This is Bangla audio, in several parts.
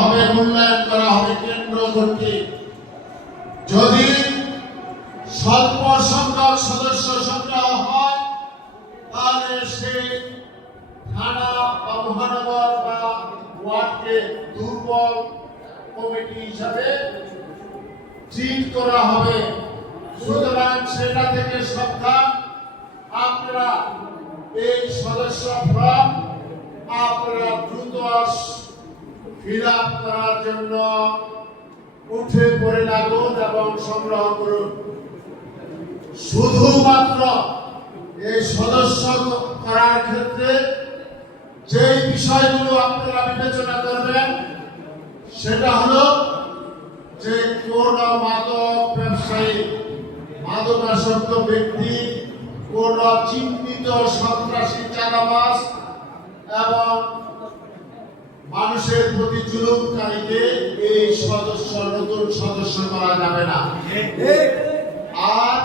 হবে, মূল্যায়ন করা হবে কেন্দ্র কর্তৃক। যদি স্বল্প সংখ্যক সদস্য সংগ্রহ হয় তাহলে সেই থানা বা মহানগর বা ওয়ার্ডকে দুর্বল কমিটি হিসাবে ট্রিট করা হবে। সুতরাং সেটা থেকে সাবধান। আপনারা এই সদস্য ফর্ম আপনারা দ্রুত ফিল আপ করার জন্য উঠে পড়ে লাগুন এবং সংগ্রহ করুন। শুধুমাত্র এই সদস্য করার ক্ষেত্রে যে বিষয়গুলো আপনারা বিবেচনা করবেন সেটা হলো যে কোন মাদক ব্যবসায়ী, মাদকাসক্ত ব্যক্তি, কোন চিহ্নিত সন্ত্রাসী চাঁদাবাজ এবং মানুষের প্রতি জুলুমকারীকে এই নতুন সদস্য করা যাবে না। আর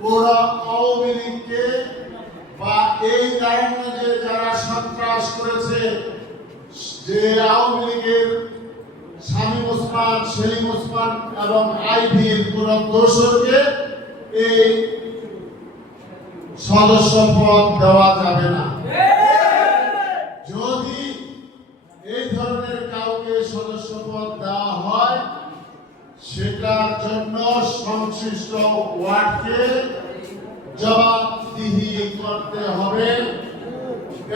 কোন আওয়ামী লীগকে বা এই নারায়ণগঞ্জে যারা সন্ত্রাস করেছে, যে আওয়ামী লীগের শামীম ওসমান, সেলিম ওসমান এবং আইবির কোন দোষরকে এই সদস্য পদ দেওয়া যাবে না। যদি এই ধরনের কাউকে সদস্য পদ দেওয়া হয় সেটার জন্য সংশ্লিষ্ট ওয়ার্ডকে জবাবদিহি করতে হবে,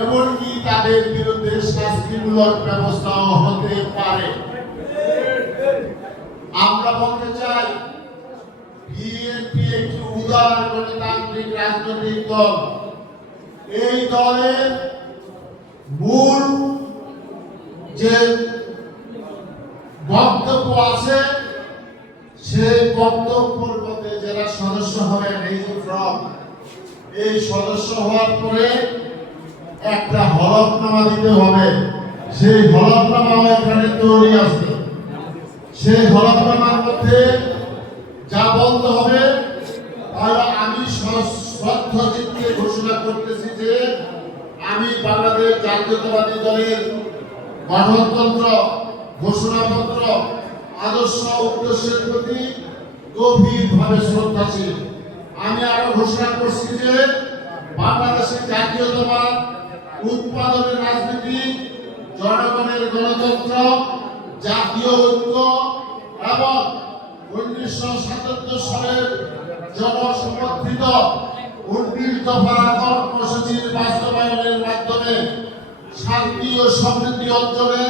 এমনকি তাদের বিরুদ্ধে শাস্তিমূলক ব্যবস্থাও হতে পারে। আমরা বলতে চাই বিএনপি একটি উদার গণতান্ত্রিক রাজনৈতিক দল। এই দলের মূল যে বক্তব্য আছে সেই বক্তব্যের মধ্যে যারা সদস্য হবেন এই সদস্য হওয়ার পরে একটা হলফনামা দিতে হবে। সেই হলফনামাও এখানে তৈরি আছে। সেই হলফনামার মধ্যে যা বলতে হবে তাহলে আমি সত্যজিৎকে ঘোষণা করতেছি যে আমি বাংলাদেশ জাতীয়তাবাদী দলের গঠনতন্ত্র, ঘোষণাপত্র, আদর্শ উদ্দেশ্যের প্রতি গভীরভাবে শ্রদ্ধাশীল। আমি আরো ঘোষণা করছি যে বাংলাদেশের জাতীয়তাবাদ, উৎপাদনের রাজনীতি, জনগণের গণতন্ত্র, জাতীয় ঐক্য এবং 1977 সালের জনসমর্থিত 19 দফা কর্মসূচির বাস্তবায়নের মাধ্যমে শান্তি ও সমৃদ্ধি অঞ্চলে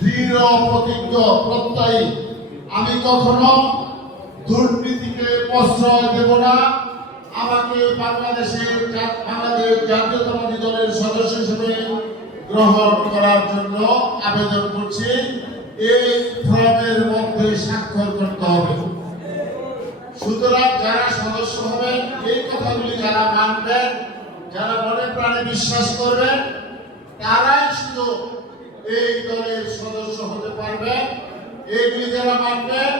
দৃঢ় প্রতিজ্ঞ প্রত্যয়ী। আমি কখনো দুর্নীতিকে প্রশ্রয় দেব না। আমাকে বাংলাদেশ জাতীয়তাবাদী দলের সদস্য হিসেবে গ্রহণ করার জন্য আবেদন করছি। এই ফর্মের মধ্যে স্বাক্ষর করতে হবে। সুতরাং যারা সদস্য হবেন এই কথাগুলি যারা মানবেন, যারা মনে প্রাণে বিশ্বাস করবেন, তারাই শুধু এই দলের সদস্য হতে পারবেন। এইগুলি যারা মানবেন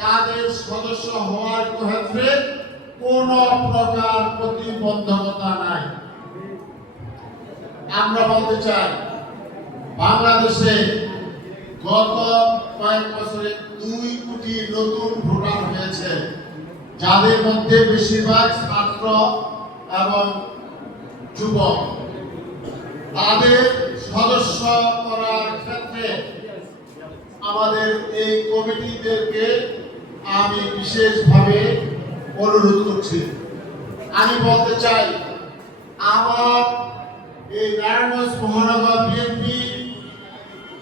তাদের সদস্য হওয়ার ক্ষেত্রে কোন প্রকার প্রতিবন্ধকতা নাই। আমরা বলতে চাই বাংলাদেশে গত কয়েক বছরে 2 কোটি নতুন ভোটার হয়েছে, যাদের মধ্যে বেশিরভাগ ছাত্র এবং যুবক। তাদের সদস্য করার ক্ষেত্রে আমাদের এই কমিটিদেরকে আমি বিশেষভাবে অনুরোধ করছি। আমি বলতে চাই আমার এই নারায়ণগঞ্জ মহানগর বিএনপি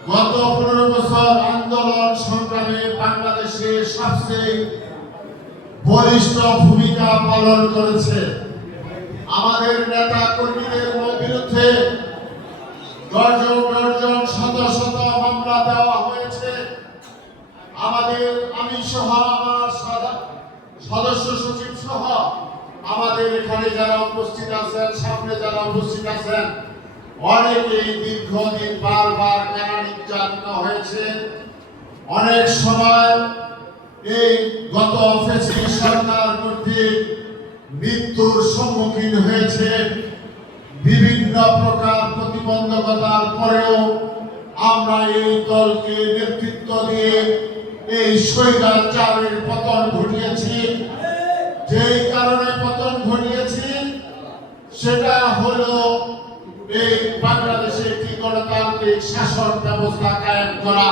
গত 15 বছর আন্দোলন সংগ্রামে বাংলাদেশে সবচেয়ে বলিষ্ঠ ভূমিকা পালন করেছে। আমাদের নেতা কর্মীদের বিরুদ্ধে দর্জন শত শত মামলা দেওয়া হয়েছে। আমি সহ আমার সদস্য সচিব সহ আমাদের এখানে যারা উপস্থিত আছেন, সামনে যারা উপস্থিত আছেন, অনেকেই দীর্ঘদিন বারবার কারা নির্যাতিত হয়েছে। অনেক সময় এই গত ফ্যাসিস্ট সরকার কর্তৃক মৃত্যুর সম্মুখীন হয়েছে। বিভিন্ন প্রকার প্রতিবন্ধকতার পরেও আমরা এই দলকে নেতৃত্ব দিয়ে এই স্বৈরাচারের পতন ঘটিয়েছি। যেই কারণে পতন ঘটিয়েছি সেটা হলো এই বাংলাদেশে একটি গণতান্ত্রিক শাসন ব্যবস্থা কায়েম করা।